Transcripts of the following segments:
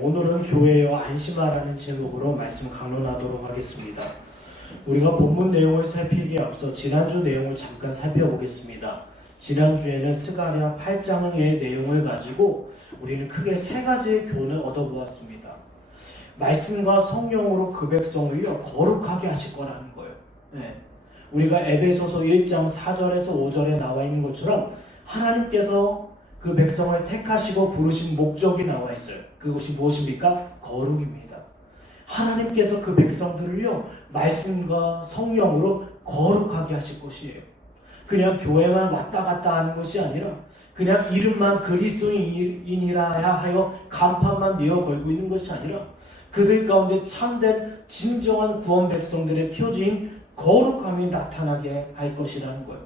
오늘은 교회여 안심하라는 제목으로 말씀 강론하도록 하겠습니다. 우리가 본문 내용을 살피기에 앞서 지난주 내용을 잠깐 살펴보겠습니다. 지난주에는 스가랴 8장의 내용을 가지고 우리는 크게 세 가지의 교훈을 얻어보았습니다. 말씀과 성령으로 그 백성을요 거룩하게 하실 거라는 거예요. 우리가 에베소서 1장 4절에서 5절에 나와 있는 것처럼 하나님께서 그 백성을 택하시고 부르신 목적이 나와 있어요. 그것이 무엇입니까? 거룩입니다. 하나님께서 그 백성들을요 말씀과 성령으로 거룩하게 하실 것이에요. 그냥 교회만 왔다 갔다 하는 것이 아니라 그냥 이름만 그리스도인이라 하여 간판만 내어 걸고 있는 것이 아니라 그들 가운데 참된 진정한 구원 백성들의 표지인 거룩함이 나타나게 할 것이라는 거예요.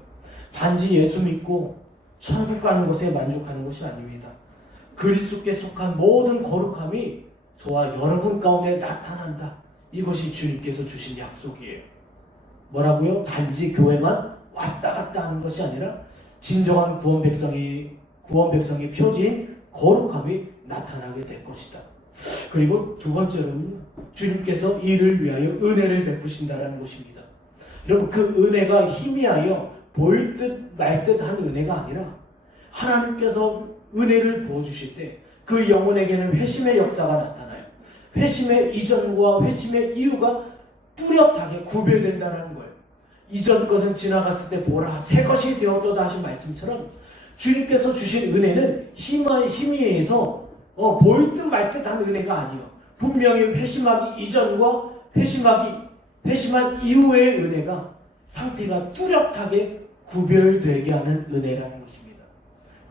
단지 예수 믿고 천국 가는 것에 만족하는 것이 아닙니다. 그리스도께 속한 모든 거룩함이 저와 여러분 가운데 나타난다. 이것이 주님께서 주신 약속이에요. 뭐라고요? 단지 교회만 왔다 갔다 하는 것이 아니라 진정한 구원 백성의 표지인 거룩함이 나타나게 될 것이다. 그리고 두 번째로는 주님께서 이를 위하여 은혜를 베푸신다는 것입니다. 여러분, 그 은혜가 희미하여 보일 듯 말 듯 한 은혜가 아니라 하나님께서 은혜를 부어주실 때 그 영혼에게는 회심의 역사가 나타나요. 회심의 이전과 회심의 이후가 뚜렷하게 구별된다는 거예요. 이전 것은 지나갔을 때 보라 새 것이 되었도다 하신 말씀처럼 주님께서 주신 은혜는 희미해서 보일 듯 말 듯 한 은혜가 아니에요. 분명히 회심하기 이전과 회심한 이후의 은혜가 상태가 뚜렷하게 구별되게 하는 은혜라는 것입니다.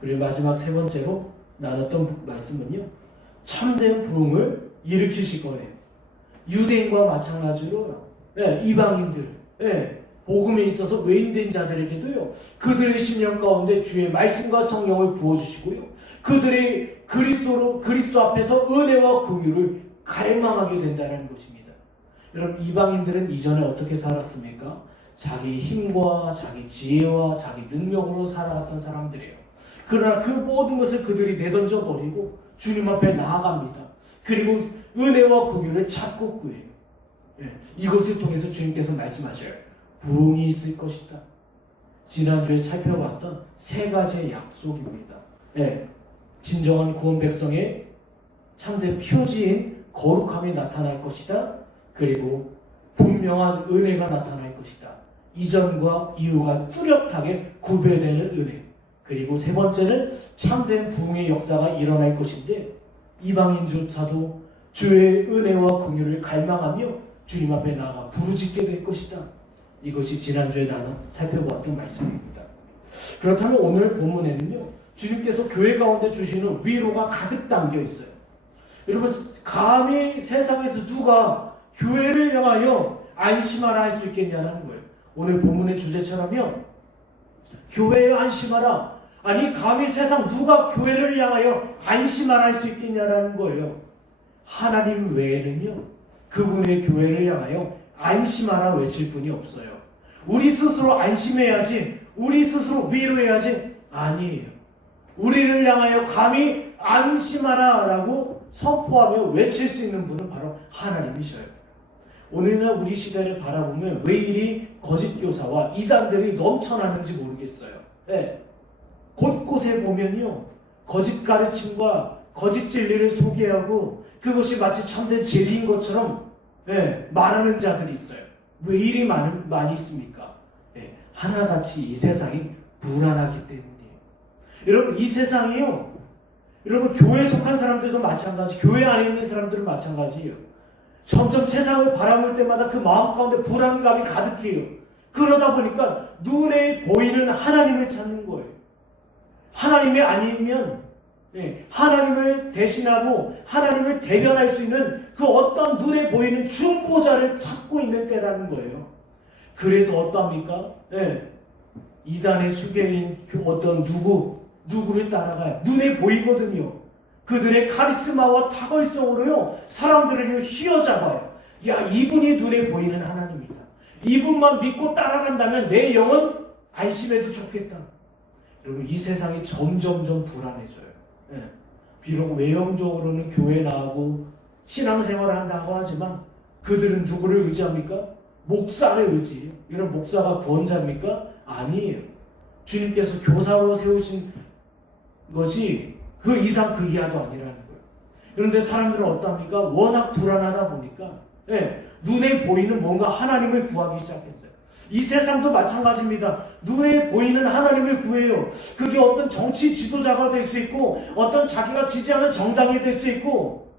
그리고 마지막 세 번째로 나눴던 말씀은요, 참된 부흥을 일으키실 거예요. 유대인과 마찬가지로 이방인들, 복음에 있어서 외인된 자들에게도요 그들의 심령 가운데 주의 말씀과 성령을 부어주시고요 그들이 그리스도 앞에서 은혜와 긍휼을 갈망하게 된다는 것입니다. 여러분, 이방인들은 이전에 어떻게 살았습니까? 자기 힘과 자기 지혜와 자기 능력으로 살아갔던 사람들이에요. 그러나 그 모든 것을 그들이 내던져 버리고 주님 앞에 나아갑니다. 그리고 은혜와 긍휼을 찾고 구해요. 이것을 통해서 주님께서 말씀하셔요. 부흥이 있을 것이다. 지난주에 살펴봤던 세 가지의 약속입니다. 진정한 구원 백성의 참된 표지인 거룩함이 나타날 것이다. 그리고 분명한 은혜가 나타날 것이다. 이전과 이후가 뚜렷하게 구별되는 은혜. 그리고 세 번째는 참된 부흥의 역사가 일어날 것인데 이방인조차도 주의 은혜와 긍휼을 갈망하며 주님 앞에 나아가 부르짖게 될 것이다. 이것이 지난주에 나는 살펴보았던 말씀입니다. 그렇다면 오늘 본문에는요 주님께서 교회 가운데 주시는 위로가 가득 담겨 있어요. 여러분, 감히 세상에서 누가 교회를 향하여 안심하라 할 수 있겠냐는 거예요. 오늘 본문의 주제처럼요 교회에 안심하라. 아니, 감히 세상 누가 교회를 향하여 안심하라 할 수 있겠냐라는 거예요. 하나님 외에는요 그분의 교회를 향하여 안심하라 외칠 분이 없어요. 우리 스스로 안심해야지, 우리 스스로 위로해야지, 아니에요. 우리를 향하여 감히 안심하라 라고 선포하며 외칠 수 있는 분은 바로 하나님이셔요. 오늘날 우리 시대를 바라보면 왜 이리 거짓 교사와 이단들이 넘쳐나는지 모르겠어요. 곳곳에 보면요 거짓 가르침과 거짓 진리를 소개하고 그것이 마치 참된 진리인 것처럼 말하는 자들이 있어요. 왜 이리 많이 있습니까? 하나같이 이 세상이 불안하기 때문이에요. 여러분, 이 세상이요 여러분, 교회에 속한 사람들도 마찬가지, 교회 안에 있는 사람들은 마찬가지예요. 점점 세상을 바라볼 때마다 그 마음 가운데 불안감이 가득해요. 그러다 보니까 눈에 보이는 하나님을 찾는 거예요. 하나님이 아니면 하나님을 대신하고 하나님을 대변할 수 있는 그 어떤 눈에 보이는 중보자를 찾고 있는 때라는 거예요. 그래서 어떠합니까? 이단의 수괴인 어떤 누구를 따라가요. 눈에 보이거든요. 그들의 카리스마와 탁월성으로요 사람들을 휘어잡아요. 야, 이분이 눈에 보이는 하나님이다. 이분만 믿고 따라간다면 내 영은 안심해도 좋겠다. 여러분, 이 세상이 점점점 불안해져요. 비록 외형적으로는 교회 나오고 신앙생활을 한다고 하지만 그들은 누구를 의지합니까? 목사를 의지해요. 이런 목사가 구원자입니까? 아니에요. 주님께서 교사로 세우신 것이 그 이상 그 이하도 아니라는 거예요. 그런데 사람들은 어떠합니까? 워낙 불안하다 보니까 눈에 보이는 뭔가 하나님을 구하기 시작했어요. 이 세상도 마찬가지입니다. 눈에 보이는 하나님을 구해요. 그게 어떤 정치 지도자가 될 수 있고 어떤 자기가 지지하는 정당이 될 수 있고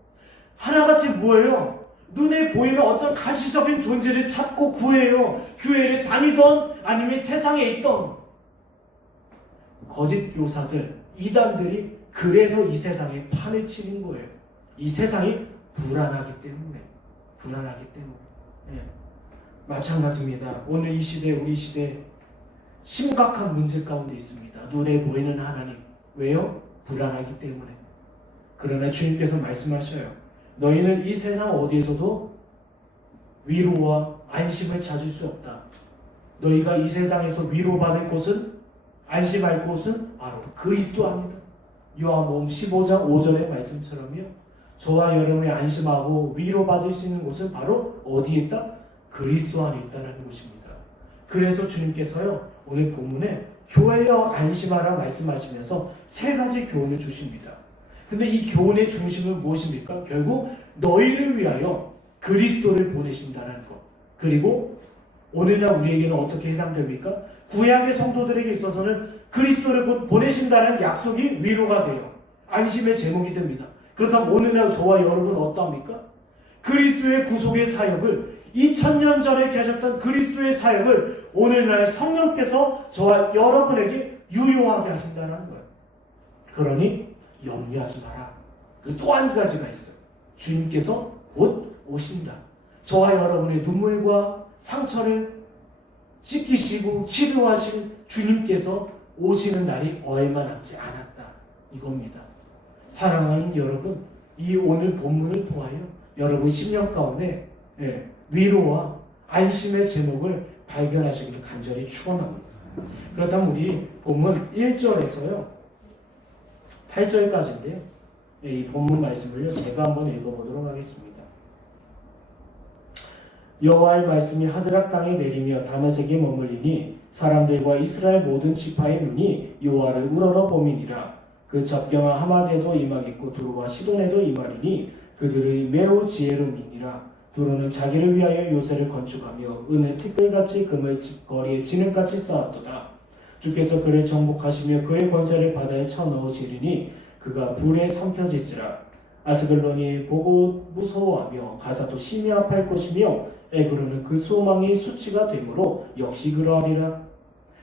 하나같이 뭐예요? 눈에 보이는 어떤 가시적인 존재를 찾고 구해요. 교회를 다니던 아니면 세상에 있던 거짓 교사들, 이단들이 그래서 이 세상에 판을 치는 거예요. 이 세상이 불안하기 때문에. 마찬가지입니다. 오늘 이 시대, 우리 시대 심각한 문제 가운데 있습니다. 눈에 보이는 하나님. 왜요? 불안하기 때문에. 그러나 주님께서 말씀하셔요. 너희는 이 세상 어디에서도 위로와 안심을 찾을 수 없다. 너희가 이 세상에서 위로받을 곳은, 안심할 곳은 바로 그리스도 안이다. 요한복음 15장 5절의 말씀처럼요. 저와 여러분이 안심하고 위로받을 수 있는 곳은 바로 어디에 있다? 그리스도 안에 있다는 것입니다. 그래서 주님께서요, 오늘 본문에 교회여 안심하라 말씀하시면서 세 가지 교훈을 주십니다. 근데 이 교훈의 중심은 무엇입니까? 결국 너희를 위하여 그리스도를 보내신다는 것. 그리고 오늘날 우리에게는 어떻게 해당됩니까? 구약의 성도들에게 있어서는 그리스도를 곧 보내신다는 약속이 위로가 돼요. 안심의 제목이 됩니다. 그렇다면 오늘날 저와 여러분은 어떠합니까? 그리스도의 구속의 사역을 2000년 전에 계셨던 그리스도의 사역을 오늘날 성령께서 저와 여러분에게 유효하게 하신다는 거예요. 그러니 염려하지 마라. 그 또 한 가지가 있어요. 주님께서 곧 오신다. 저와 여러분의 눈물과 상처를 씻기시고 치료하실 주님께서 오시는 날이 얼마 남지 않았다. 이겁니다. 사랑하는 여러분, 이 오늘 본문을 통하여 여러분 심령 가운데 위로와 안심의 제목을 발견하시기를 간절히 축원합니다. 그렇다면 우리 본문 1절에서요 8절까지인데요. 이 본문 말씀을요 제가 한번 읽어보도록 하겠습니다. 여호와의 말씀이 하드락 땅에 내리며 다메섹에 머물리니 사람들과 이스라엘 모든 지파의 눈이 여호와를 우러러 보미니라. 그 접경한 하마데도 임하겠고 두루와 시돈에도 임하리니 그들의 매우 지혜로움이니라. 두루는 자기를 위하여 요새를 건축하며 은을 티끌같이 금을 거리에 진흙같이 쌓았도다. 주께서 그를 정복하시며 그의 권세를 바다에 쳐넣으시리니 그가 불에 삼켜질지라. 아스글론이 보고 무서워하며 가사도 심히 아파할 것이며 에그로는 그 소망이 수치가 되므로 역시 그러하리라.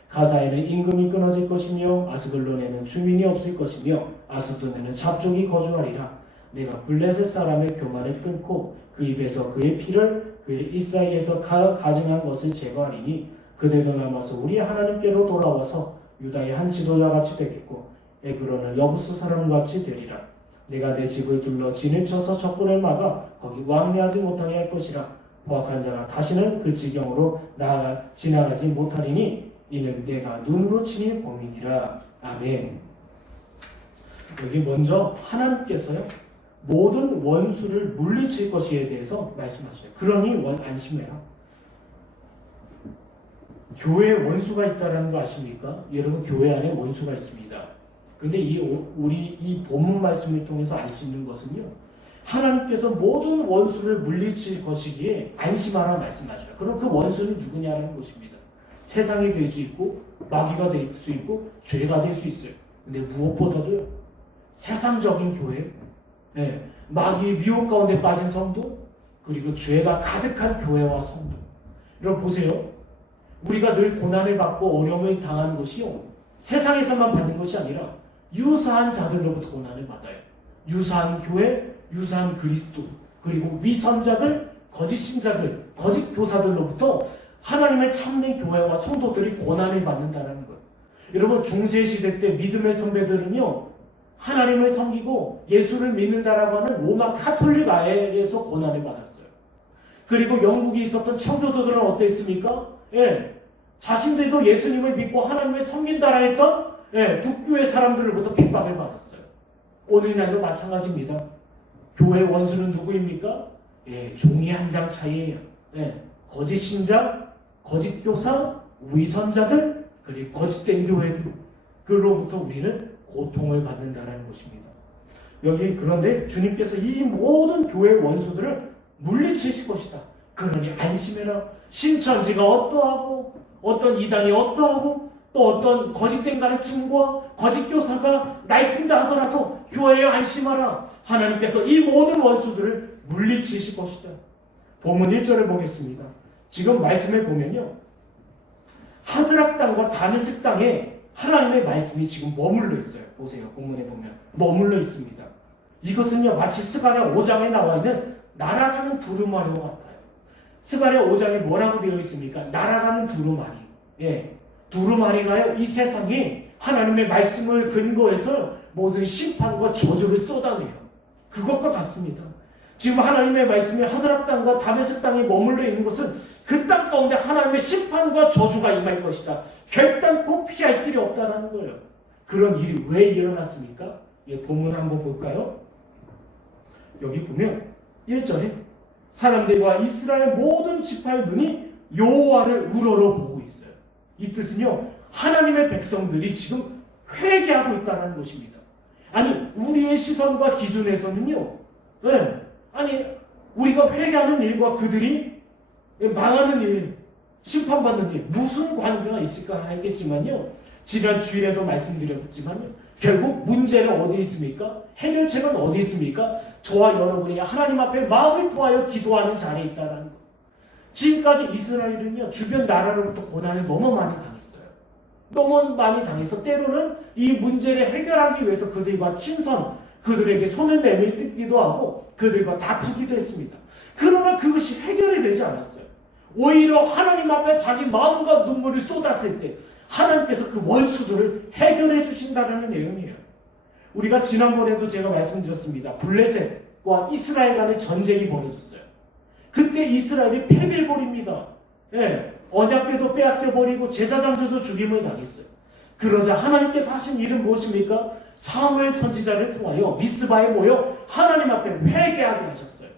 가사에는 임금이 끊어질 것이며 아스글론에는 주민이 없을 것이며 아스돈에는 잡종이 거주하리라. 내가 블레셋 사람의 교만을 끊고 그 입에서 그의 피를 그의 이사이에서 가증한 것을 제거하리니 그들도 남아서 우리 하나님께로 돌아와서 유다의 한 지도자같이 되겠고 에그로는 여부스 사람같이 되리라. 내가 내 집을 둘러 진을 쳐서 적군을 막아 거기 왕래하지 못하게 할 것이라. 포악한 자가 다시는 그 지경으로 지나가지 못하리니 이는 내가 눈으로 치니 범인이라. 아멘. 여기 먼저 하나님께서요 모든 원수를 물리칠 것에 대해서 말씀하셔요. 그러니 안심해라. 교회에 원수가 있다는 거 아십니까? 여러분 교회 안에 원수가 있습니다. 그런데 우리 이 본문 말씀을 통해서 알 수 있는 것은요. 하나님께서 모든 원수를 물리칠 것이기에 안심하라 말씀하셔요. 그럼 그 원수는 누구냐라는 것입니다. 세상이 될 수 있고 마귀가 될 수 있고 죄가 될 수 있어요. 근데 무엇보다도요. 세상적인 교회, 마귀의 미혹 가운데 빠진 성도, 그리고 죄가 가득한 교회와 성도. 여러분 보세요. 우리가 늘 고난을 받고 어려움을 당하는 것이요. 세상에서만 받는 것이 아니라 유사한 자들로부터 고난을 받아요. 유사한 교회, 유사한 그리스도, 그리고 위선자들, 거짓 신자들, 거짓 교사들로부터 하나님의 참된 교회와 성도들이 고난을 받는다는 거예요. 여러분 중세시대 때 믿음의 선배들은요. 하나님을 섬기고 예수를 믿는다라고 하는 로마 카톨릭 아에서 고난을 받았어요. 그리고 영국에 있었던 청교도들은 어땠습니까? 자신들도 예수님을 믿고 하나님을 섬긴다라 했던 국교의 사람들로부터 핍박을 받았어요. 오늘날도 마찬가지입니다. 교회 원수는 누구입니까? 예, 종이 한 장 차이예요. 예, 거짓 신자, 거짓 교사, 위선자들, 그리고 거짓된 교회들, 그로부터 우리는 고통을 받는다는 것입니다. 여기 그런데 주님께서 이 모든 교회 원수들을 물리치실 것이다. 그러니 안심해라. 신천지가 어떠하고 어떤 이단이 어떠하고 또 어떤 거짓된 가르침과 거짓 교사가 날뛴다 하더라도 교회에 안심하라. 하나님께서 이 모든 원수들을 물리치실 것이다. 본문 1절을 보겠습니다. 지금 말씀을 보면요, 하드락 땅과 다메섹 땅에 하나님의 말씀이 지금 머물러 있어요. 보세요. 본문에 보면 머물러 있습니다. 이것은요, 마치 스가랴 5장에 나와 있는 날아가는 두루마리와 같아요. 스가랴 5장에 뭐라고 되어 있습니까? 날아가는 두루마리. 예, 두루마리가요, 이 세상에 하나님의 말씀을 근거해서 모든 심판과 저주를 쏟아내요. 그것과 같습니다. 지금 하나님의 말씀이 하드락 땅과 다메섹 땅에 머물러 있는 것은 그 땅 가운데 하나님의 심판과 저주가 임할 것이다. 결단코 피할 길이 없다는 거예요. 그런 일이 왜 일어났습니까? 예, 본문 한번 볼까요? 여기 보면 1절에 사람들과 이스라엘 모든 지파의 눈이 여호와를 우러러 보고 있어요. 이 뜻은요, 하나님의 백성들이 지금 회개하고 있다는 것입니다. 아니, 우리의 시선과 기준에서는요, 네, 아니, 우리가 회개하는 일과 그들이 망하는 일, 심판받는 일, 무슨 관계가 있을까 하겠지만요, 지난 주일에도 말씀드렸지만요, 결국 문제는 어디 있습니까? 해결책은 어디 있습니까? 저와 여러분이 하나님 앞에 마음을 부하여 기도하는 자리에 있다는 것. 지금까지 이스라엘은요, 주변 나라로부터 고난을 너무 많이 당했어요. 너무 많이 당해서 때로는 이 문제를 해결하기 위해서 그들과 친선, 그들에게 손을 내밀기도 하고 그들과 다투기도 했습니다. 그러나 그것이 해결이 되지 않았어요. 오히려 하나님 앞에 자기 마음과 눈물을 쏟았을 때 하나님께서 그 원수들을 해결해 주신다는 내용이에요. 우리가 지난번에도 제가 말씀드렸습니다. 블레셋과 이스라엘 간의 전쟁이 벌어졌어요. 그때 이스라엘이 패배해버립니다. 예, 언약궤도 빼앗겨버리고 제사장들도 죽임을 당했어요. 그러자 하나님께서 하신 일은 무엇입니까? 사무엘 선지자를 통하여 미스바에 모여 하나님 앞에 회개하게 하셨어요.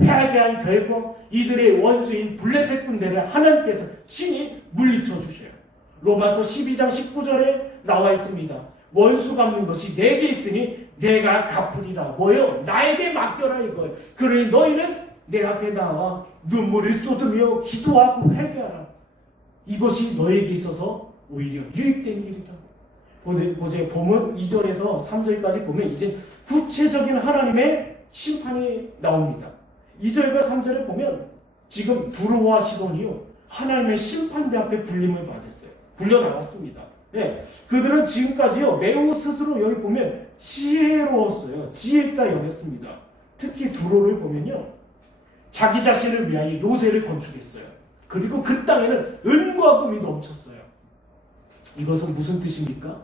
회개한 결과 이들의 원수인 블레셋 군대를 하나님께서 친히 물리쳐 주셔요. 로마서 12장 19절에 나와 있습니다. 원수 갚는 것이 내게 있으니 내가 갚으리라. 뭐요? 나에게 맡겨라 이거예요. 그러니 너희는 내 앞에 나와 눈물을 쏟으며 기도하고 회개하라. 이것이 너에게 있어서 오히려 유익된 일이다. 보세요. 보면 2절에서 3절까지 보면 이제 구체적인 하나님의 심판이 나옵니다. 2절과 3절에 보면 지금 두로와 시돈이요, 하나님의 심판대 앞에 불림을 받았어요. 불려 나왔습니다. 네, 그들은 지금까지요 매우 스스로 여기 보면 지혜로웠어요. 지혜 있다 여겼습니다. 특히 두로를 보면요, 자기 자신을 위하여 요새를 건축했어요. 그리고 그 땅에는 은과 금이 넘쳤어요. 이것은 무슨 뜻입니까?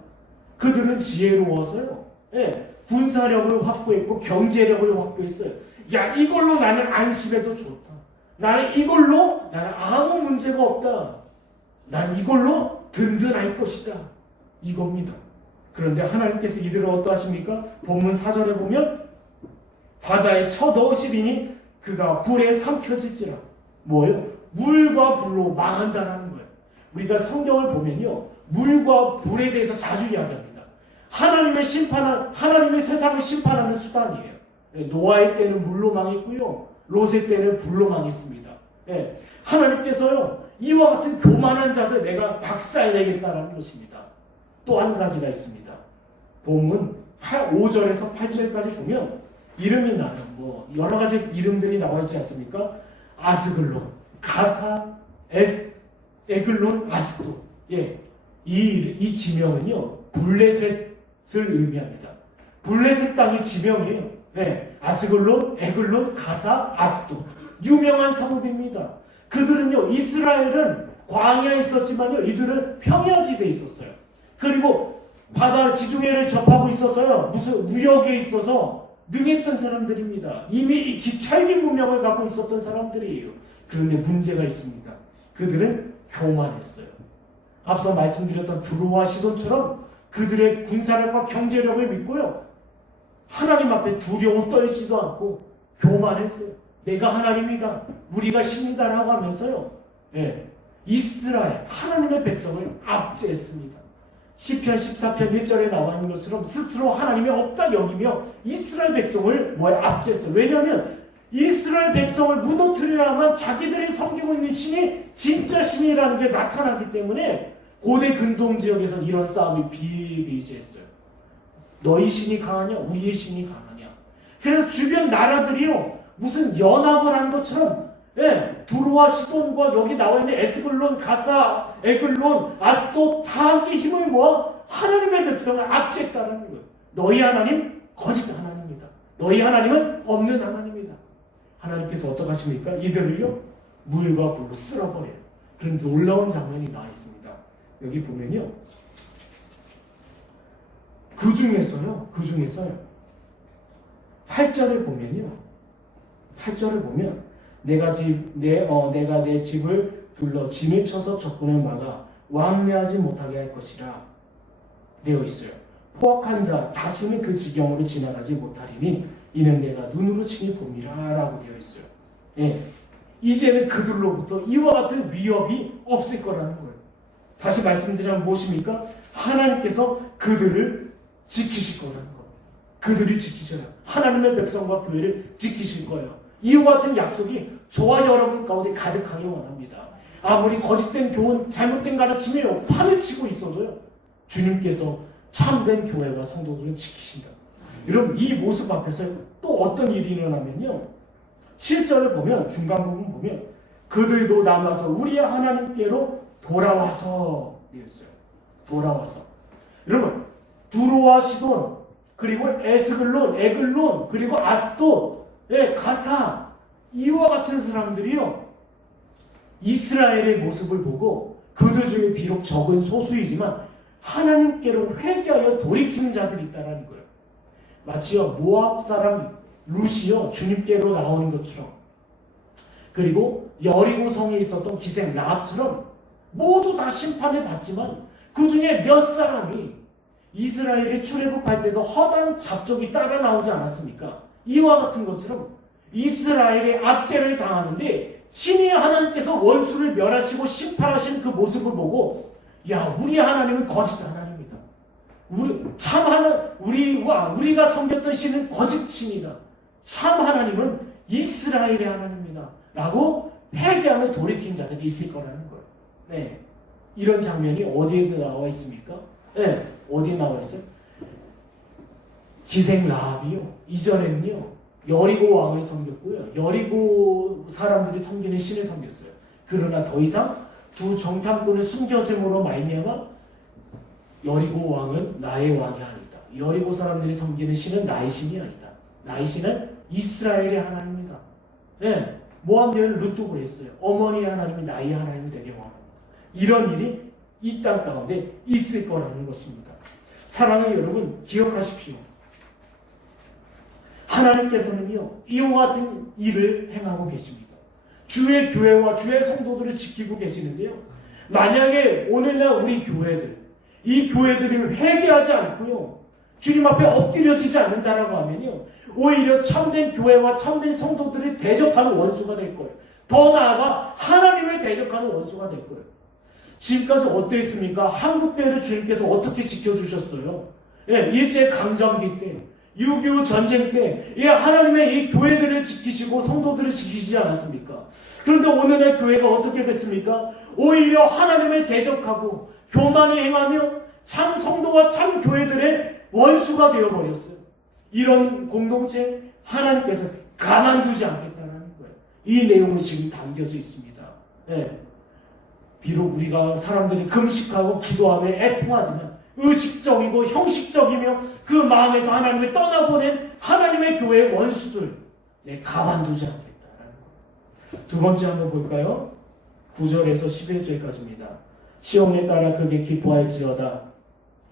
그들은 지혜로워서요, 네, 군사력을 확보했고 경제력을 확보했어요. 야, 이걸로 나는 안심해도 좋다. 나는 이걸로 나는 아무 문제가 없다. 난 이걸로 든든할 것이다. 이겁니다. 그런데 하나님께서 이들을 어떠하십니까? 본문 4절에 보면 바다에 쳐넣으시리니 그가 불에 삼켜질지라. 뭐예요? 물과 불로 망한다라는 거예요. 우리가 성경을 보면요, 물과 불에 대해서 자주 이야기합니다. 하나님의 세상을 심판하는 수단이에요. 노아의 때는 물로 망했고요, 롯의 때는 불로 망했습니다. 예, 하나님께서요, 이와 같은 교만한 자들 내가 박살내겠다라는 것입니다. 또 한 가지가 있습니다. 본문 5절에서 8절까지 보면 이름이 나요. 뭐 여러 가지 이름들이 나와 있지 않습니까? 아스글론, 가사, 에글론, 아스도. 예, 이 지명은요 블레셋을 의미합니다. 블레셋 땅의 지명이에요. 네, 아스글론, 에글론, 가사, 아스도. 유명한 성읍입니다. 그들은요, 이스라엘은 광야에 있었지만요, 이들은 평야지대에 있었어요. 그리고 바다 지중해를 접하고 있어서요, 무슨 무역에 있어서 능했던 사람들입니다. 이미 찰긴 문명을 갖고 있었던 사람들이에요. 그런데 문제가 있습니다. 그들은 교만했어요. 앞서 말씀드렸던 두로와 시돈처럼 그들의 군사력과 경제력을 믿고요, 하나님 앞에 두려움 떨지도 않고 교만했어요. 내가 하나님이다, 우리가 신이다라고 하면서요, 이스라엘 하나님의 백성을 압제했습니다. 시편 14편 1절에 나와 있는 것처럼 스스로 하나님이 없다 여기며 이스라엘 백성을 압제했어요. 왜냐하면 이스라엘 백성을 무너뜨려야만 자기들이 섬기고 있는 신이 진짜 신이라는 게 나타나기 때문에 고대 근동 지역에서는 이런 싸움이 비일비재했어요. 너희 신이 강하냐, 우리의 신이 강하냐. 그래서 주변 나라들이요, 무슨 연합을 한 것처럼, 두로와 시돈과 여기 나와 있는 에스글론, 가사, 에글론, 아스도 다 함께 힘을 모아 하나님의 백성을 압제했다는 거예요. 너희 하나님 거짓 하나님이다. 너희 하나님은 없는 하나님이다. 하나님께서 어떻게 하십니까? 이들을요, 물과 불로 쓸어버려요. 그런 놀라운 장면이 나와 있습니다. 여기 보면요, 그 중에서요 8절에 보면 내가 내 집을 둘러 진을 쳐서 적군을 막아 왕래하지 못하게 할 것이라 되어 있어요. 포악한 자 다시는 그 지경으로 지나가지 못하리니 이는 내가 눈으로 친히 봅니다 라고 되어 있어요. 이제는 그들로부터 이와 같은 위협이 없을 거라는 거예요. 다시 말씀드리면 무엇입니까? 하나님께서 그들을 지키실 거라는 거예요. 그들이 지키셔요. 하나님의 백성과 교회를 지키실 거예요. 이와 같은 약속이 저와 여러분 가운데 가득하기 원합니다. 아무리 거짓된 교훈, 잘못된 가르침에 판을 치고 있어도요, 주님께서 참된 교회와 성도들을 지키신다. 여러분, 이 모습 앞에서 또 어떤 일이 일어나면요, 7절을 보면, 중간 부분 보면 그들도 남아서 우리의 하나님께로 돌아와서 되었어요. 돌아와서. 여러분, 두로와 시돈, 그리고 에스글론, 에글론, 그리고 아스돗, 가사, 이와 같은 사람들이요, 이스라엘의 모습을 보고 그들 중에 비록 적은 소수이지만 하나님께로 회개하여 돌이키는 자들이 있다는 거예요. 마치요 모압 사람 룻이요 주님께로 나오는 것처럼, 그리고 여리고 성에 있었던 기생 라합처럼 모두 다 심판을 받지만 그 중에 몇 사람이 이스라엘이 출애굽할 때도 허다한 잡족이 따라 나오지 않았습니까? 이와 같은 것처럼 이스라엘의 압제를 당하는데 친히 하나님께서 원수를 멸하시고 심판하시는 그 모습을 보고, 야, 우리 하나님은 거짓 하나님이다. 우리가 섬겼던 신은 거짓 신이다. 참 하나님은 이스라엘의 하나님이다. 라고 회개하며 돌이킨 자들이 있을 거라는 거예요. 이런 장면이 어디에 나와 있습니까? 어디에 나와 있어요? 기생 라합이요, 이전에는요 여리고 왕을 섬겼고요, 여리고 사람들이 섬기는 신을 섬겼어요. 그러나 더 이상 두 정탐꾼을 숨겨줌으로 말미암아 여리고 왕은 나의 왕이 아니다, 여리고 사람들이 섬기는 신은 나의 신이 아니다, 나의 신은 이스라엘의 하나님이다. 모압 여인 룻도 그랬어요. 어머니의 하나님이 나의 하나님이 되게 원합니다. 이런 일이 이 땅 가운데 있을 거라는 것입니다. 사랑하는 여러분, 기억하십시오. 하나님께서는요, 이와 같은 일을 행하고 계십니다. 주의 교회와 주의 성도들을 지키고 계시는데요, 만약에 오늘날 우리 교회들, 이 교회들이 회개하지 않고요, 주님 앞에 엎드려지지 않는다라고 하면요, 오히려 참된 교회와 참된 성도들을 대적하는 원수가 될 거예요. 더 나아가 하나님을 대적하는 원수가 될 거예요. 지금까지 어땠습니까? 한국교회를 주님께서 어떻게 지켜주셨어요? 일제강점기 때, 6.25 전쟁 때, 하나님의 이 교회들을 지키시고 성도들을 지키시지 않았습니까? 그런데 오늘날 교회가 어떻게 됐습니까? 오히려 하나님을 대적하고 교만을 행하며 참 성도와 참 교회들의 원수가 되어버렸어요. 이런 공동체 하나님께서 가만두지 않겠다는 거예요. 이 내용은 지금 담겨져 있습니다. 비록 우리가 사람들이 금식하고 기도하며 애통하지만 의식적이고 형식적이며 그 마음에서 하나님을 떠나보낸 하나님의 교회의 원수들, 가만두지 않겠다라는 거예요. 두 번째 한번 볼까요? 9절에서 11절까지입니다. 시온에 따라 크게 기뻐할지어다.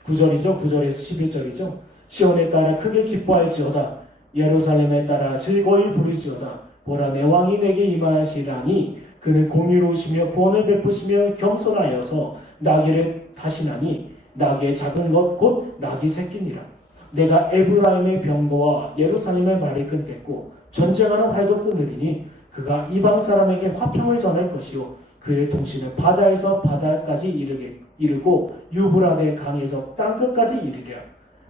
9절이죠. 9절에서 11절이죠. 시온에 따라 크게 기뻐할지어다. 예루살렘에 따라 즐거이 부르지어다. 보라, 내 왕이 내게 임하시라니 그는 공의로우시며 구원을 베푸시며 겸손하여서 나귀를 타시나니 나귀의 작은 것 곧 나귀 새끼니라. 내가 에브라임의 병거와 예루살렘의 말이 끊겠고 전쟁하는 활도 끊으리니 그가 이방 사람에게 화평을 전할 것이요 그의 통치는 바다에서 바다까지 이르고 유브라데 강에서 땅끝까지 이르리라.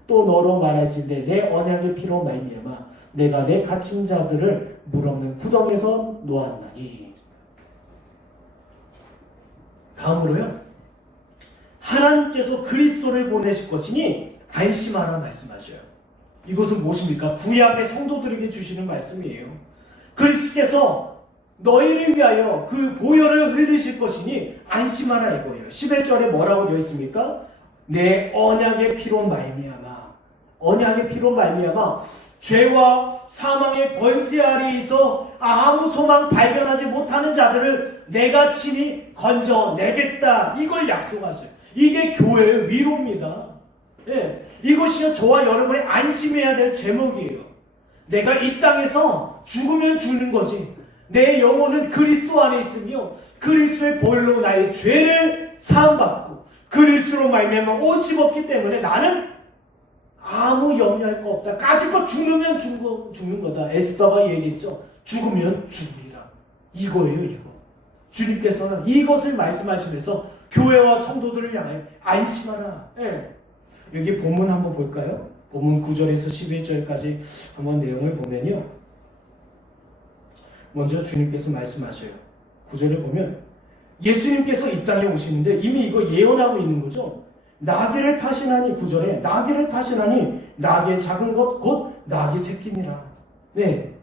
또 너로 말할진대 내 언약의 피로 말미암아 내가 내 갇힌 자들을 물없는 구덩이에서 놓았나니. 다음으로요, 하나님께서 그리스도를 보내실 것이니 안심하라 말씀하셔요. 이것은 무엇입니까? 구약의 성도들에게 주시는 말씀이에요. 그리스도께서 너희를 위하여 그 보혈을 흘리실 것이니 안심하라 이거예요. 11절에 뭐라고 되어 있습니까? 내 언약의 피로 말미암아, 언약의 피로 말미암아 죄와 사망의 권세 아래에 있어 아무 소망 발견하지 못하는 자들을 내가 친히 건져내겠다. 이걸 약속하셔요. 이게 교회의 위로입니다. 예, 이것이 저와 여러분이 안심해야 될 제목이에요. 내가 이 땅에서 죽으면 죽는 거지. 내 영혼은 그리스도 안에 있으며 그리스도의 보혈로 나의 죄를 사함받고 그리스도로 말미암아 옷 입었기 때문에 나는 아무 염려할 거 없다. 까짓거 죽으면 죽는 거다. 에스더가 얘기했죠. 죽으면 죽으리라. 이거예요, 이거. 주님께서는 이것을 말씀하시면서 교회와 성도들을 향해 안심하라. 예. 여기 본문 한번 볼까요? 본문 9절에서 11절까지 한번 내용을 보면요. 먼저 주님께서 말씀하셔요. 9절에 보면 예수님께서 이 땅에 오시는데 이미 이거 예언하고 있는 거죠. 나귀를 타시나니, 9절에 나귀를 타시나니 나귀의 작은 것 곧 나귀 새끼니라. 네,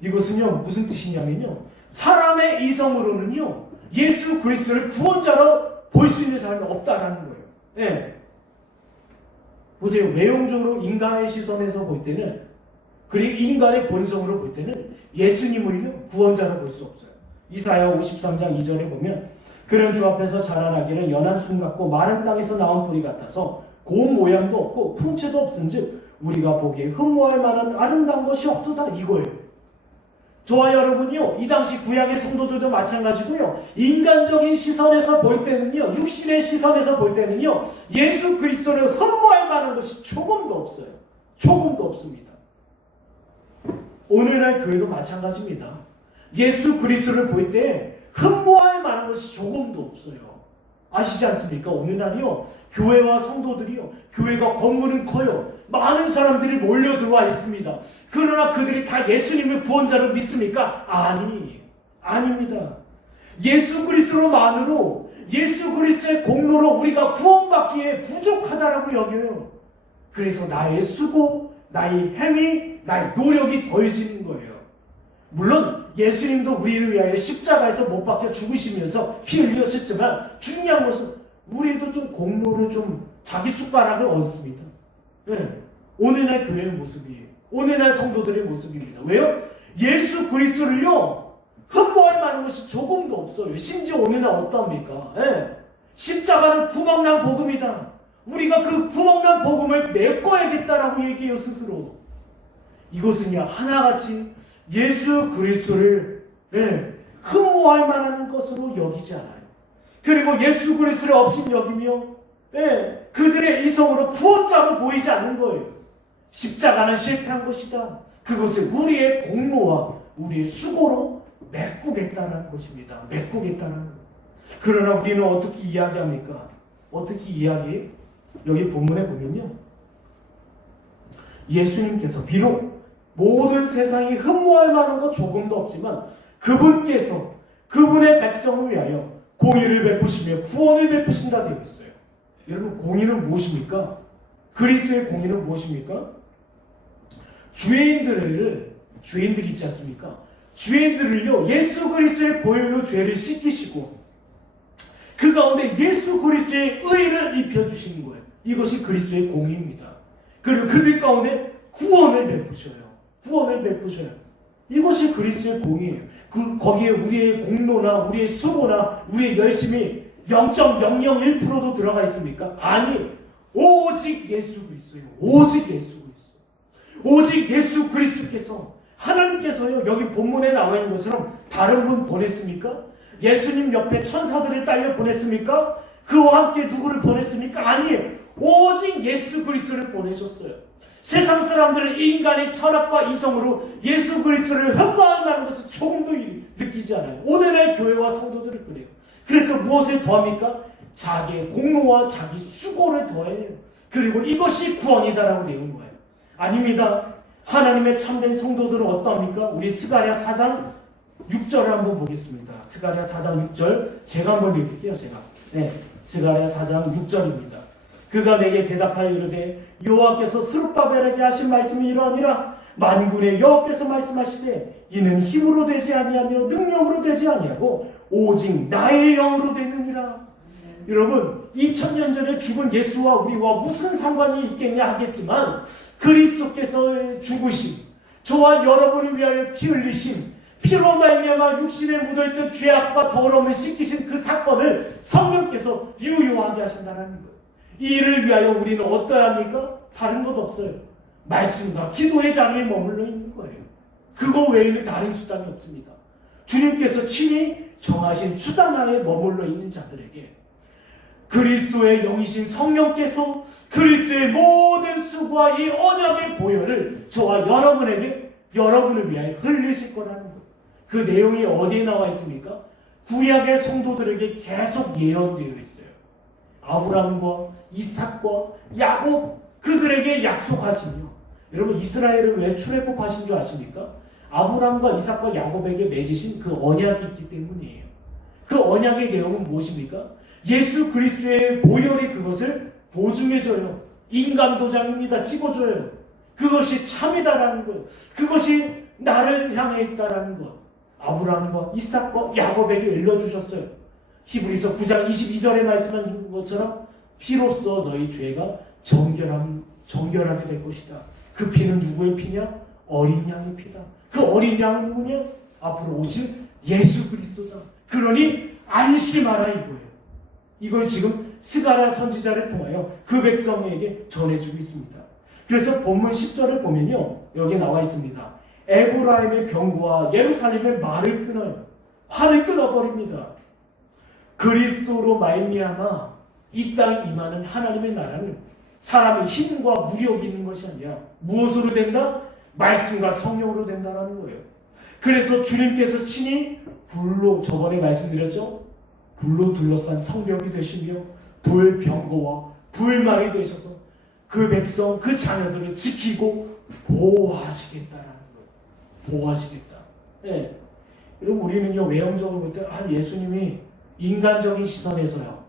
이것은요 무슨 뜻이냐면요, 사람의 이성으로는요 예수 그리스도를 구원자로 볼 수 있는 사람이 없다라는 거예요. 네. 보세요. 외형적으로 인간의 시선에서 볼 때는, 그리고 인간의 본성으로 볼 때는 예수님을요 구원자로 볼 수 없어요. 이사야 53장 2절에 보면 그는 주 앞에서 자란 아기는 연한 순 같고 마른 땅에서 나온 뿌리 같아서 고운 모양도 없고 풍채도 없은즉 우리가 보기에 흠모할 만한 아름다운 것이 없도다. 이거예요. 저와 여러분이요, 이 당시 구약의 성도들도 마찬가지고요, 인간적인 시선에서 볼 때는요, 육신의 시선에서 볼 때는요, 예수 그리스도를 흠모할 만한 것이 조금도 없어요. 조금도 없습니다. 오늘날 교회도 마찬가지입니다. 예수 그리스도를 볼 때 흠모할 만한 것이 조금도 없어요. 아시지 않습니까? 오늘날이요, 교회와 성도들이요, 교회가 건물은 커요. 많은 사람들이 몰려 들어와 있습니다. 그러나 그들이 다 예수님을 구원자로 믿습니까? 아닙니다. 예수 그리스도만으로, 예수 그리스도의 공로로 우리가 구원받기에 부족하다라고 여겨요. 그래서 나의 수고, 나의 행위, 나의 노력이 더해지는 거예요. 물론 예수님도 우리를 위하여 십자가에서 못 박혀 죽으시면서 피 흘리셨지만 중요한 것은 우리도 좀 공로를 좀 자기 숟가락을 얻습니다. 네. 오늘날 교회의 모습이에요. 오늘날 성도들의 모습입니다. 왜요? 예수 그리스도를요 흠모할 만한 것이 조금도 없어요. 심지어 오늘날 어떠합니까? 네. 십자가는 구멍난 복음이다. 우리가 그 구멍난 복음을 메꿔야겠다라고 얘기해요, 스스로. 이것은요 하나같이 예수 그리스도를 흠모할 만한 것으로 여기지 않아요. 그리고 예수 그리스도를 없인 여기며 그들의 이성으로 구원자로 보이지 않는 거예요. 십자가는 실패한 것이다. 그것을 우리의 공로와 우리의 수고로 메꾸겠다는 것입니다. 메꾸겠다는 것. 그러나 우리는 어떻게 이야기합니까? 어떻게 이야기해요? 여기 본문에 보면요, 예수님께서 비록 모든 세상이 흠모할 만한 것 조금도 없지만 그분께서 그분의 백성을 위하여 공의를 베푸시며 구원을 베푸신다 되어 있어요. 여러분, 공의는 무엇입니까? 그리스도의 공의는 무엇입니까? 죄인들이 있지 않습니까? 죄인들을요 예수 그리스도의 보혈로 죄를 씻기시고 그 가운데 예수 그리스도의 의를 입혀주시는 거예요. 이것이 그리스도의 공의입니다. 그리고 그들 가운데 구원을 베푸셔요. 이것이 그리스도의 공의예요. 거기에 우리의 공로나 우리의 수고나 우리의 열심이 0.001%도 들어가 있습니까? 아니, 오직 예수 그리스도예요. 오직 예수 그리스도께서, 하나님께서요 여기 본문에 나와 있는 것처럼 다른 분 보냈습니까? 예수님 옆에 천사들을 딸려 보냈습니까? 그와 함께 누구를 보냈습니까? 아니에요. 오직 예수 그리스도를 보내셨어요. 세상 사람들은 인간의 철학과 이성으로 예수 그리스도를 흠모한다는 것을 조금도 느끼지 않아요. 오늘의 교회와 성도들은 그래요. 그래서 무엇을 더합니까? 자기의 공로와 자기 수고를 더해요. 그리고 이것이 구원이다라고 내는 거예요. 아닙니다. 하나님의 참된 성도들은 어떠합니까? 우리 스가랴 4장 6절을 한번 보겠습니다. 스가랴 4장 6절 제가 한번 읽을게요. 스가랴 4장 6절입니다. 그가 내게 대답하여 이르되 여호와께서 스룹바벨에게 하신 말씀이 이러하니라. 만군의 여호와께서 말씀하시되 이는 힘으로 되지 아니하며 능력으로 되지 아니하고 오직 나의 영으로 되느니라. 여러분 2000년 전에 죽은 예수와 우리와 무슨 상관이 있겠냐 하겠지만 그리스도께서의 죽으심, 저와 여러분을 위하여 피 흘리심, 피로 말미암아 육신에 묻어있던 죄악과 더러움을 씻기신 그 사건을 성령께서 유효하게 하신다는 거예요. 이 일을 위하여 우리는 어떠해야 합니까? 다른 것 없어요. 말씀과 기도의 자리에 머물러 있는 거예요. 그거 외에는 다른 수단이 없습니다. 주님께서 친히 정하신 수단 안에 머물러 있는 자들에게 그리스도의 영이신 성령께서 그리스도의 모든 수고와 이 언약의 보혈을 저와 여러분에게, 여러분을 위하여 흘리실 거라는 거예요. 그 내용이 어디에 나와 있습니까? 구약의 성도들에게 계속 예언되어 있어요. 아브라함과 이삭과 야곱, 그들에게 약속하시며, 여러분 이스라엘을 왜 출애굽하신 줄 아십니까? 아브라함과 이삭과 야곱에게 맺으신 그 언약이 있기 때문이에요. 그 언약의 내용은 무엇입니까? 예수 그리스도의 보혈이 그것을 보증해줘요. 인감도장입니다. 찍어줘요. 그것이 참이다라는 거예요. 그것이 나를 향해 있다라는 것. 아브라함과 이삭과 야곱에게 일러주셨어요. 히브리서 9장 22절에 말씀한 것처럼 피로써 너희 죄가 정결하게 될 것이다. 그 피는 누구의 피냐? 어린 양의 피다. 그 어린 양은 누구냐? 앞으로 오실 예수 그리스도다. 그러니 안심하라 이거예요. 이걸 지금 스가랴 선지자를 통하여 그 백성에게 전해주고 있습니다. 그래서 본문 10절을 보면요, 여기 나와 있습니다. 에브라임의 병거와 예루살렘의 말을 끊어요. 활을 끊어버립니다. 그리스도로 말미암아 이 땅에 임하는 하나님의 나라는 사람의 힘과 무력이 있는 것이 아니라 무엇으로 된다? 말씀과 성령으로 된다는 거예요. 그래서 주님께서 친히 불로, 저번에 말씀드렸죠? 불로 둘러싼 성벽이 되시며 불병거와 불말이 되셔서 그 백성, 그 자녀들을 지키고 보호하시겠다라는 거예요. 보호하시겠다. 네. 여러분 우리는요 외형적으로 볼 때 예수님이 인간적인 시선에서요,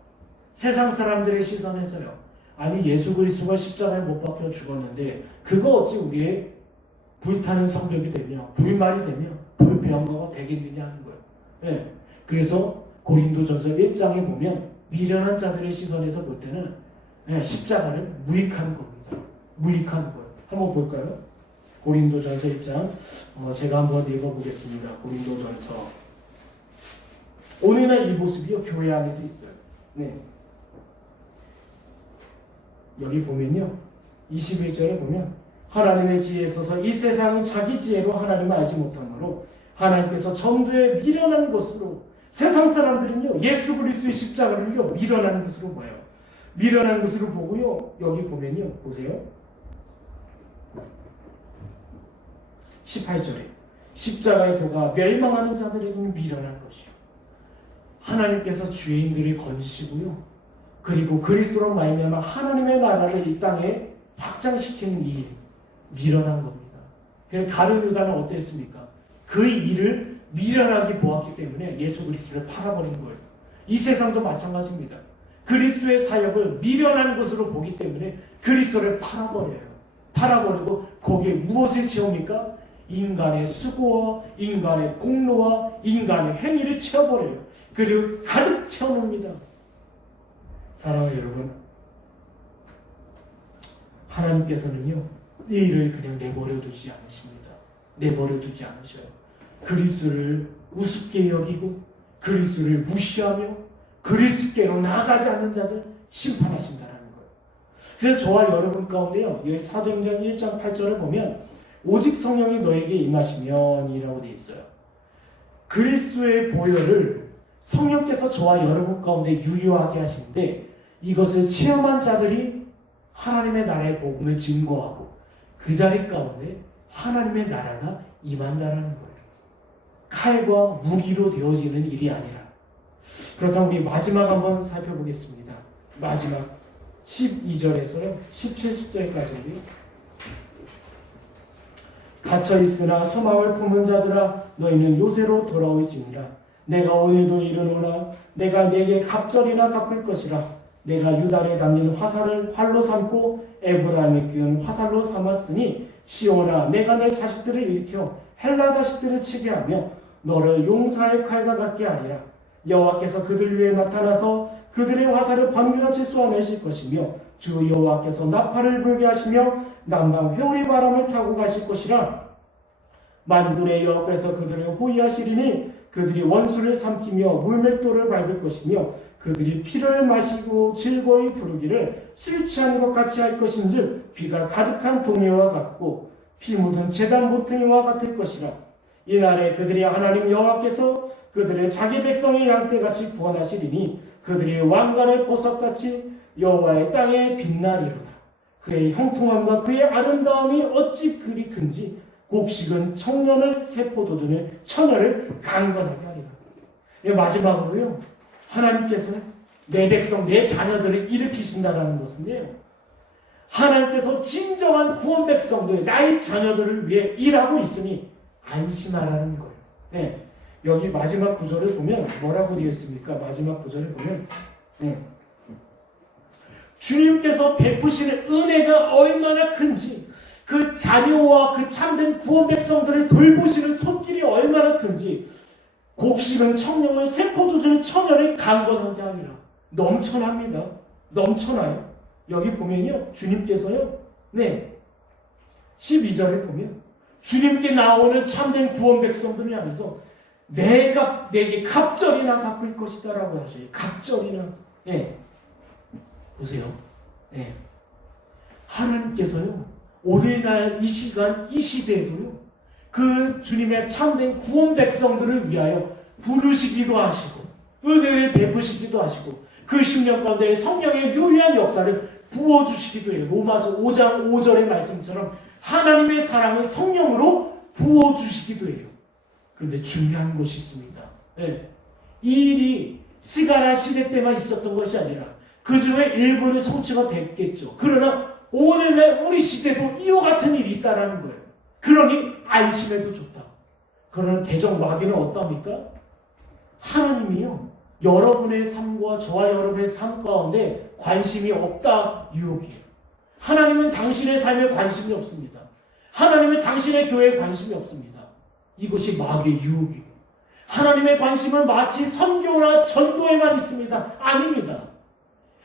세상 사람들의 시선에서요, 아니 예수 그리스도가 십자가에 못 박혀 죽었는데 그거 어찌 우리의 불타는 성벽이 되며 불말이 되며 불병거가 되겠느냐 하는 거예요. 네. 그래서 고린도전서 1장에 보면 미련한 자들의 시선에서 볼 때는 십자가는 무익한 겁니다. 무익한 거예요. 한번 볼까요? 고린도전서 1장 제가 한번 읽어보겠습니다. 고린도전서. 오늘날 이 모습이요 교회 안에도 있어요. 네. 여기 보면요 21절에 보면 하나님의 지혜에 있어서 이 세상이 자기 지혜로 하나님을 알지 못하므로 하나님께서 전도에 미련한 것으로, 세상 사람들은요 예수 그리스도의 십자가를요 미련한 것으로 봐요. 미련한 것으로 보고요, 여기 보면요 보세요 18절에 십자가의 도가 멸망하는 자들에게는 미련한 것이요 하나님께서 죄인들을 건지시고요 그리고 그리스도로 말미암아 하나님의 나라를 이 땅에 확장시키는 일, 미련한 겁니다. 그래서 가룟 유다는 어땠습니까? 그 일을 미련하게 보았기 때문에 예수 그리스도를 팔아버린 거예요. 이 세상도 마찬가지입니다. 그리스도의 사역을 미련한 것으로 보기 때문에 그리스도를 팔아버려요. 팔아버리고 거기에 무엇을 채웁니까? 인간의 수고와 인간의 공로와 인간의 행위를 채워버려요. 그리고 가득 채워놓습니다. 사랑하는 여러분, 하나님께서는요 이 일을 그냥 내버려 두지 않으십니다. 내버려 두지 않으셔요. 그리스도를 우습게 여기고 그리스도를 무시하며 그리스도께로 나아가지 않는 자들 심판하신다는 거예요. 그래서 저와 여러분 가운데요, 사도행전 1장 8절을 보면 오직 성령이 너에게 임하시면이라고 되어 있어요. 그리스도의 보혈을 성령께서 저와 여러분 가운데 유효하게 하시는데 이것을 체험한 자들이 하나님의 나라의 복음을 증거하고 그 자리 가운데 하나님의 나라가 임한다라는 거예요. 칼과 무기로 되어지는 일이 아니라. 그렇다면 우리 마지막 한번 살펴보겠습니다. 마지막 12절에서 17절까지. 갇혀있으나 소망을 품은 자들아 너희는 요새로 돌아올지니라. 내가 오늘도 이르노라. 내가 네게 갑절이나 갚을 것이라. 내가 유다에 담긴 화살을 활로 삼고 에브라임에 끼운 화살로 삼았으니 시온아 내가 내 자식들을 일으켜 헬라 자식들을 치게 하며 너를 용사의 칼과 같게 하리라. 여호와께서 그들 위에 나타나서 그들의 화살을 번개같이 쏘아내실 것이며 주 여호와께서 나팔을 불게 하시며 남방 회오리 바람을 타고 가실 것이라. 만군의 여호와께서 그들을 호위하시리니 그들이 원수를 삼키며 물맷돌을 밟을 것이며 그들이 피를 마시고 즐거이 부르기를 술 취한 것 같이 할 것인즉 피가 가득한 동해와 같고 피 묻은 제단 모퉁이와 같을 것이라. 이날에 그들이 하나님 여호와께서 그들의 자기 백성의 양떼같이 구원하시리니 그들이 왕관의 보석같이 여호와의 땅에 빛나리로다. 그의 형통함과 그의 아름다움이 어찌 그리 큰지 곡식은 청년을 세포도든을 처녀를 강건하게 하리라. 마지막으로요, 하나님께서 내 백성 내 자녀들을 일으키신다라는 것은요, 하나님께서 진정한 구원 백성들 나의 자녀들을 위해 일하고 있으니 안심하라는 거예요. 네. 여기 마지막 구절을 보면 뭐라고 되어 있습니까? 마지막 구절을 보면 주님께서 베푸시는 은혜가 얼마나 큰지, 그 자녀와 그 참된 구원 백성들을 돌보시는 손길이 얼마나 큰지, 곡식은 청령을 세포도 준 처녀를 강건하게 하리라. 넘쳐납니다. 넘쳐나요. 여기 보면요, 주님께서요, 12절에 보면 주님께 나오는 참된 구원 백성들을 향해서 내가 내게 갑절이나 갚을 것이다 라고 하셔요. 갑절이나. 보세요. 하나님께서요, 오늘날 이 시간 이 시대에도요, 그 주님의 참된 구원 백성들을 위하여 부르시기도 하시고 은혜를 베푸시기도 하시고 그 10년 가운데 성령의 유리한 역사를 부어주시기도 해요. 로마서 5장 5절의 말씀처럼 하나님의 사랑을 성령으로 부어주시기도 해요. 그런데 중요한 것이 있습니다. 이 일이 스가랴 시대 때만 있었던 것이 아니라 그 중에 일부는 성취가 됐겠죠. 그러나 오늘날 우리 시대도 이와 같은 일이 있다는 거예요. 그러니 안심해도 좋다. 그러나 대적 마귀는 어떠합니까? 하나님이요, 여러분의 삶과 저와 여러분의 삶 가운데 관심이 없다 유혹이에요. 하나님은 당신의 삶에 관심이 없습니다. 하나님은 당신의 교회에 관심이 없습니다. 이것이 마귀의 유혹이에요. 하나님의 관심은 마치 선교나 전도에만 있습니다. 아닙니다.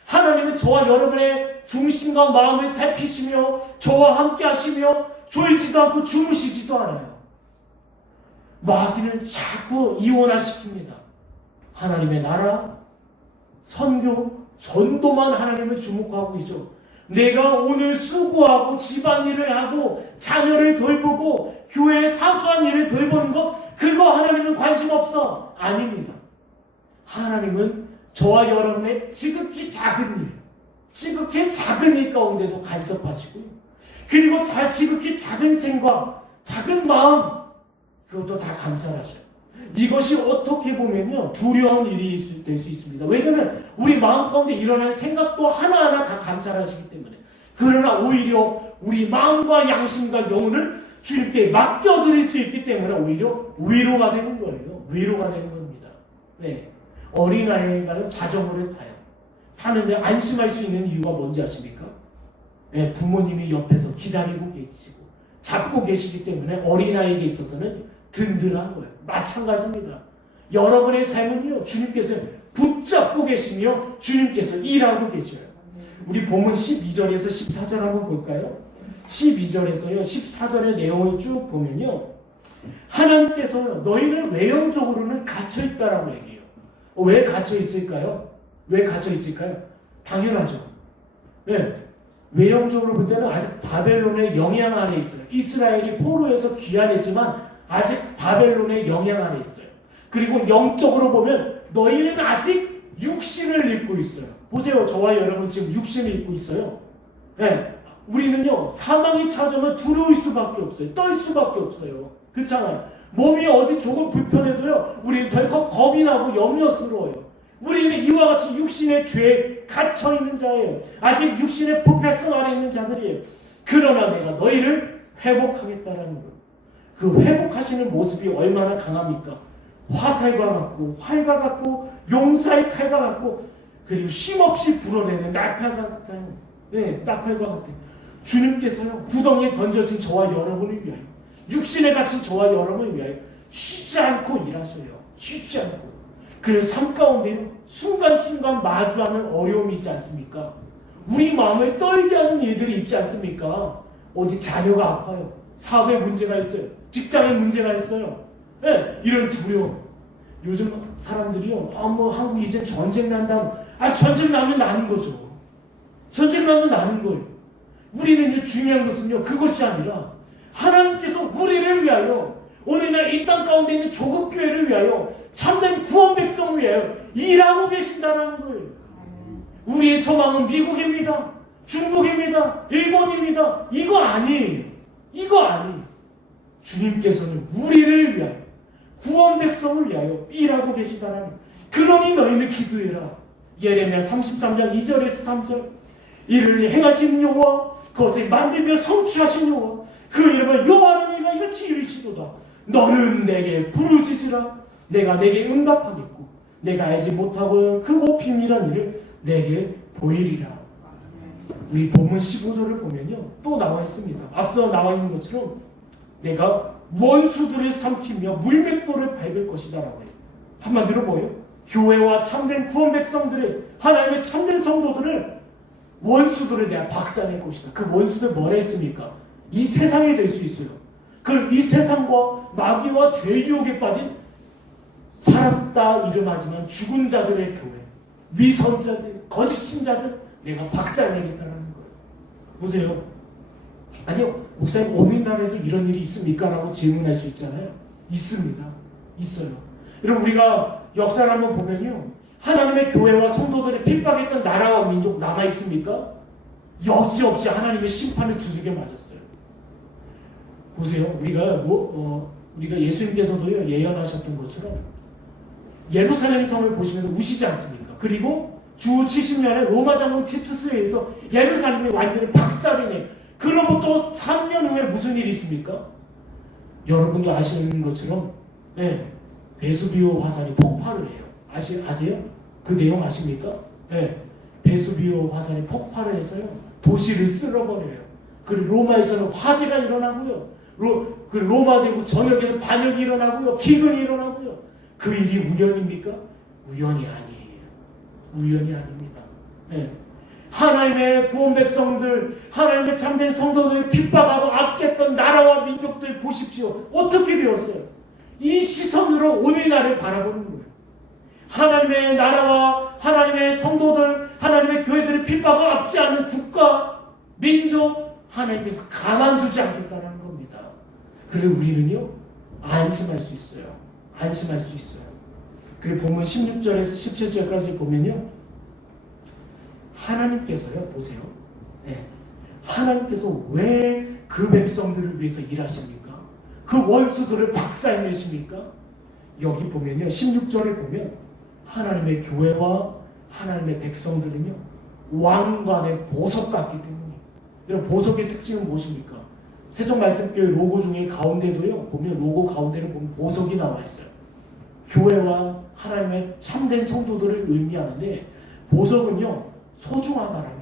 하나님은 저와 여러분의 중심과 마음을 살피시며 저와 함께 하시며 졸지도 않고 주무시지도 않아요. 마귀는 자꾸 이원화시킵니다. 하나님의 나라, 선교, 전도만 하나님을 주목하고 있죠. 내가 오늘 수고하고 집안일을 하고 자녀를 돌보고 교회의 사소한 일을 돌보는 것, 그거 하나님은 관심 없어. 아닙니다. 하나님은 저와 여러분의 지극히 작은 일, 지극히 작은 일 가운데도 간섭하시고요. 그리고 지극히 작은 생각, 작은 마음, 그것도 다 감찰하셔요. 이것이 어떻게 보면요, 두려운 일이 될 수 있습니다. 왜냐하면 우리 마음 가운데 일어나는 생각도 하나하나 다 감찰하시기 때문에. 그러나 오히려 우리 마음과 양심과 영혼을 주님께 맡겨드릴 수 있기 때문에 오히려 위로가 되는 거예요. 위로가 되는 겁니다. 어린아이가 자전거를 타요. 타는데 안심할 수 있는 이유가 뭔지 아십니까? 부모님이 옆에서 기다리고 계시고 잡고 계시기 때문에 어린아이에게 있어서는 든든한 거예요. 마찬가지입니다. 여러분의 삶은요, 주님께서 붙잡고 계시며 주님께서 일하고 계셔요. 우리 본문 12절에서 14절 한번 볼까요? 12절에서요, 14절의 내용을 쭉 보면요, 하나님께서 너희는 외형적으로는 갇혀있다라고 얘기해요. 왜 갇혀있을까요? 왜 갇혀있을까요? 당연하죠. 외형적으로 볼 때는 아직 바벨론의 영향 아래 있어요. 이스라엘이 포로에서 귀환했지만 아직 바벨론의 영향 아래 있어요. 그리고 영적으로 보면 너희는 아직 육신을 입고 있어요. 보세요. 저와 여러분 지금 육신을 입고 있어요. 우리는요 사망이 찾아오면 두려울 수밖에 없어요. 떨 수밖에 없어요. 그렇잖아요. 몸이 어디 조금 불편해도요 우리는 덜컥 겁이 나고 염려스러워요. 우리는 이와 같이 육신의 죄에 갇혀있는 자예요. 아직 육신의 부패성 안에 있는 자들이에요. 그러나 내가 너희를 회복하겠다라는 거예요. 그 회복하시는 모습이 얼마나 강합니까? 화살과 같고 활과 같고 용사의 칼과 같고 그리고 쉼없이 불어내는 날칼과 같아요. 네, 날칼과 같아요. 주님께서요 구덩이에 던져진 저와 여러분을 위하여 육신에 갇힌 저와 여러분을 위하여 쉬지 않고 일하셔요. 쉬지 않고. 그래서 삶 가운데 순간순간 마주하는 어려움이 있지 않습니까? 우리 마음을 떨게 하는 일들이 있지 않습니까? 어디 자녀가 아파요. 사업에 문제가 있어요. 직장에 문제가 있어요. 네, 이런 두려움. 요즘 사람들이요. 한국 이제 전쟁 난다고. 전쟁 나면 나는 거죠. 전쟁 나면 나는 거예요. 우리는 이제 중요한 것은요. 그것이 아니라 하나님께서 우리를 위하여 오늘날 이 땅 가운데 있는 조국 교회를 위하여 참된 구원 백성을 위하여 일하고 계신다는 거예요. 우리의 소망은 미국입니다. 중국입니다. 일본입니다. 이거 아니에요. 이거 아니에요. 주님께서는 우리를 위하여 구원 백성을 위하여 일하고 계시다는 거예요. 그러니 너희는 기도해라. 예레미야 33장 2절에서 3절 이를 행하신 여호와 그것을 만들며 성취하신 여호와 그 이름은 여호와는 이가 이같이 이르시도다. 너는 내게 부르짖으라. 내가 내게 응답하겠고 내가 알지 못하고 크고 비밀한 일을 내게 보이리라. 우리 본문 15절을 보면요 또 나와 있습니다. 앞서 나와 있는 것처럼 내가 원수들을 삼키며 물맷돌을 밟을 것이다 라고 해요. 한마디로 뭐예요? 교회와 참된 구원 백성들을 하나님의 참된 성도들을 원수들을 내가 박살낼 것이다. 그 원수들 뭐라 했습니까? 이 세상이 될 수 있어요. 그럼 이 세상과 마귀와 죄의 유혹에 빠진 살았다 이름하지만 죽은 자들의 교회, 위선자들, 거짓신자들 내가 박살내겠다는 거예요. 보세요. 아니요, 목사님 오늘날에도 이런 일이 있습니까? 라고 질문할 수 있잖아요. 있습니다. 있어요. 여러분 우리가 역사를 한번 보면요. 하나님의 교회와 성도들을 핍박했던 나라와 민족 남아있습니까? 여지없이 하나님의 심판을 두들겨 맞았어요. 보세요. 우리가 예수님께서도요 예언하셨던 것처럼 예루살렘 성을 보시면서 우시지 않습니까? 그리고 주 70년에 로마 장군 티투스에 의해서 예루살렘이 완전히 박살이네. 그로부터 3년 후에 무슨 일이 있습니까? 여러분도 아시는 것처럼 베수비오 화산이 폭발을 해요. 아세요? 그 내용 아십니까? 베수비오 화산이 폭발을 해서요 도시를 쓸어버려요. 그리고 로마에서는 화재가 일어나고요. 로마 대국 전역에는 반역이 일어나고요. 기근이 일어나고요. 그 일이 우연입니까? 우연이 아니에요. 우연이 아닙니다. 하나님의 구원 백성들, 하나님의 참된 성도들 핍박하고 압제했던 나라와 민족들 보십시오. 어떻게 되었어요? 이 시선으로 오늘날을 바라보는 거예요. 하나님의 나라와 하나님의 성도들, 하나님의 교회들을 핍박하고 압제하는 국가, 민족, 하나님께서 가만두지 않겠다는 겁니다. 그리고 우리는요 안심할 수 있어요. 안심할 수 있어요. 그리고 본문 16절에서 17절까지 보면요 하나님께서요 보세요. 하나님께서 왜 그 백성들을 위해서 일하십니까? 그 원수들을 박살내십니까? 여기 보면요 16절에 보면 하나님의 교회와 하나님의 백성들은요 왕관의 보석 같기 때문에 여러분 보석의 특징은 무엇입니까? 세종말씀교회 로고 중에 가운데도요 보면 로고 가운데를 보면 보석이 나와 있어요. 교회와 하나님의 참된 성도들을 의미하는데 보석은요 소중하다라는 거예요.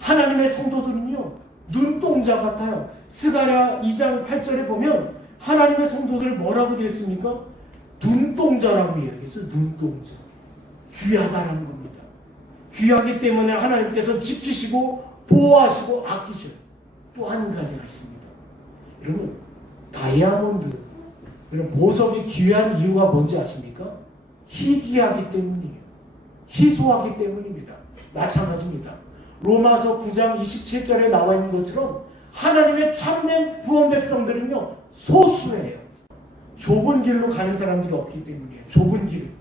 하나님의 성도들은요 눈동자 같아요. 스가랴 2장 8절에 보면 하나님의 성도들을 뭐라고 되어 있습니까? 눈동자라고 이야기했어요. 눈동자. 귀하다라는 겁니다. 귀하기 때문에 하나님께서 지키시고 보호하시고 아끼셔요. 또 한 가지가 있습니다. 여러분 다이아몬드 이런 보석이 귀한 이유가 뭔지 아십니까? 희귀하기 때문이에요. 희소하기 때문입니다. 마찬가지입니다. 로마서 9장 27절에 나와 있는 것처럼 하나님의 참된 구원 백성들은요 소수예요. 좁은 길로 가는 사람들이 없기 때문이에요. 좁은 길.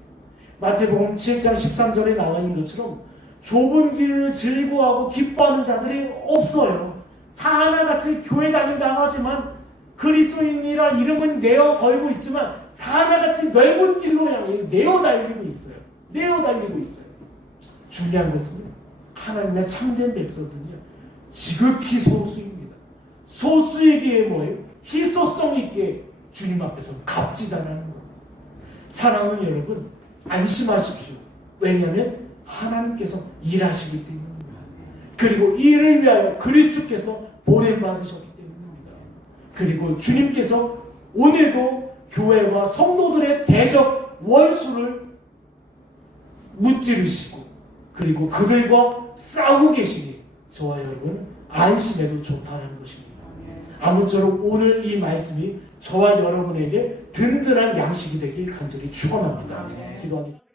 마태복음 7장 13절에 나와 있는 것처럼 좁은 길을 즐거워하고 기뻐하는 자들이 없어요. 다 하나같이 교회 다닌다고 하지만 그리스도인이라 이름은 내어 걸고 있지만 다 하나같이 넓은 길로 향해 내어 달리고 있어요. 내어 달리고 있어요. 중요한 것은 하나님의 참된 백성들은요, 지극히 소수입니다. 소수에게 뭐예요? 희소성 있게 주님 앞에서 값지다라는 거예요. 사랑하는 여러분, 안심하십시오. 왜냐하면 하나님께서 일하시기 때문입니다. 그리고 이를 위하여 그리스도께서 보냄받으셨기 때문입니다. 그리고 주님께서 오늘도 교회와 성도들의 대적 원수를 무찌르시고 그리고 그들과 싸우고 계시니 저와 여러분 안심해도 좋다는 것입니다. 아무쪼록 오늘 이 말씀이 저와 여러분에게 든든한 양식이 되길 간절히 축원합니다. 기도하겠습니다.